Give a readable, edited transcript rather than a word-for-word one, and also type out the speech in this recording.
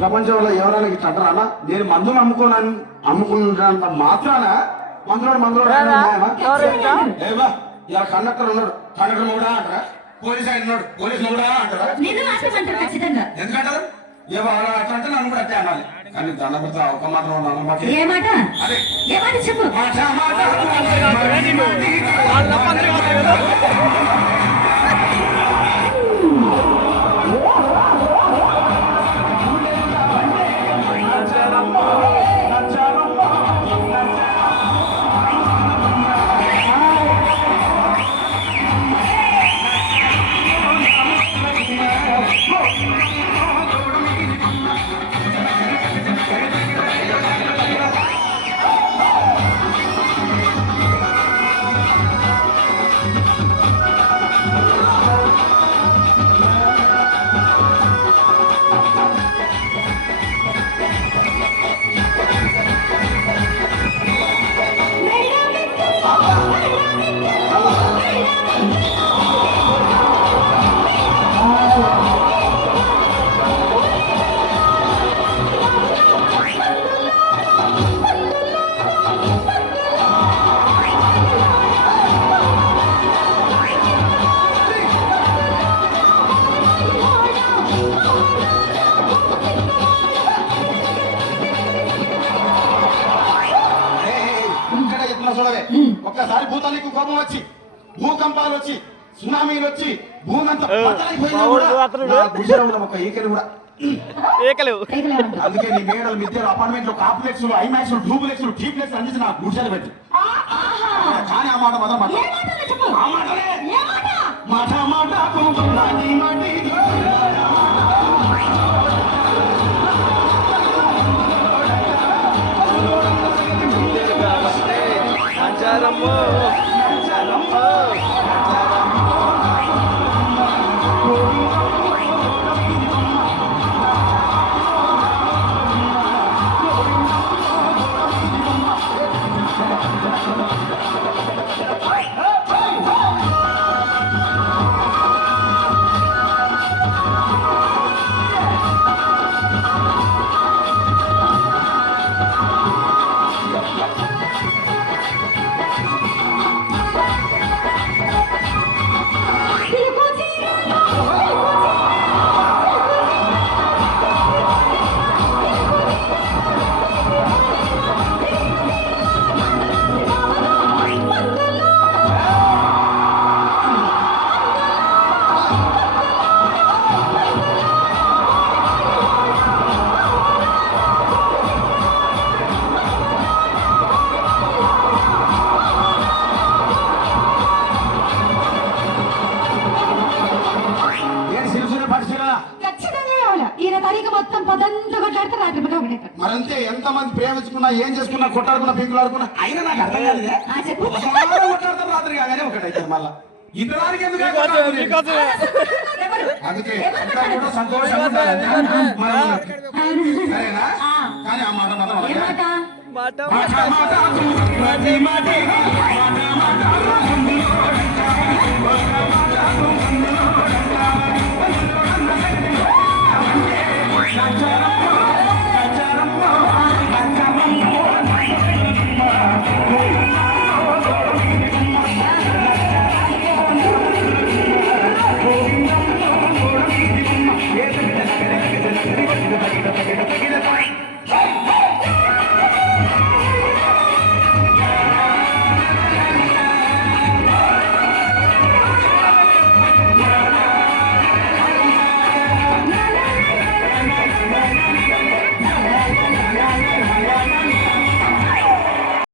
ప్రపంచంలో ఎవరైనా ఇట్లా అంటారా అన్న? నేను మందులు అమ్ముకున్నంత మాత్రాన మందులోడు ఇలా కండక్టర్ ఉన్నాడు, కండక్టర్ కూడా అంటారా? పోలీస్ ఆయన ఉన్నాడు, పోలీస్ కూడా అంటారా? ఎందుకంటారు? అట్లా అంటే నన్ను కూడా అట్టే అనాలి. కానీ దండపడతా ఒక మాత్రం చెప్పు. ఒక్కసారి భూతానికి కోపం వచ్చి, భూకంపాలు వచ్చి, సునామీలు వచ్చి, భూమంతా ఒక ఈకలు కూడా అందుకే నీ మేడలు మిద్దెలు అపార్ట్మెంట్లు కాంప్లెక్స్ ఐమాక్స్ డూప్లెక్స్ టీప్లెక్స్ అందించి నా గుడిసెలు పెట్టి. కానీ ఆ మాట మాత్రం మాట మాట మరంతే. ఎంత మంది ప్రేమించుకున్నా, ఏం చేసుకున్నా, కొట్టాడుకున్నా, పీకులు ఆడుకున్నా, అయినా నాకు అర్థం కాలేదే. కొట్టాడతారు రాత్రి కాగానే ఒకటైతే మళ్ళా ఇంతదానికి ఎందుకు అందుకే కూడా సంతోషంగా సరేనా? కానీ ఆ మాట మాత్రం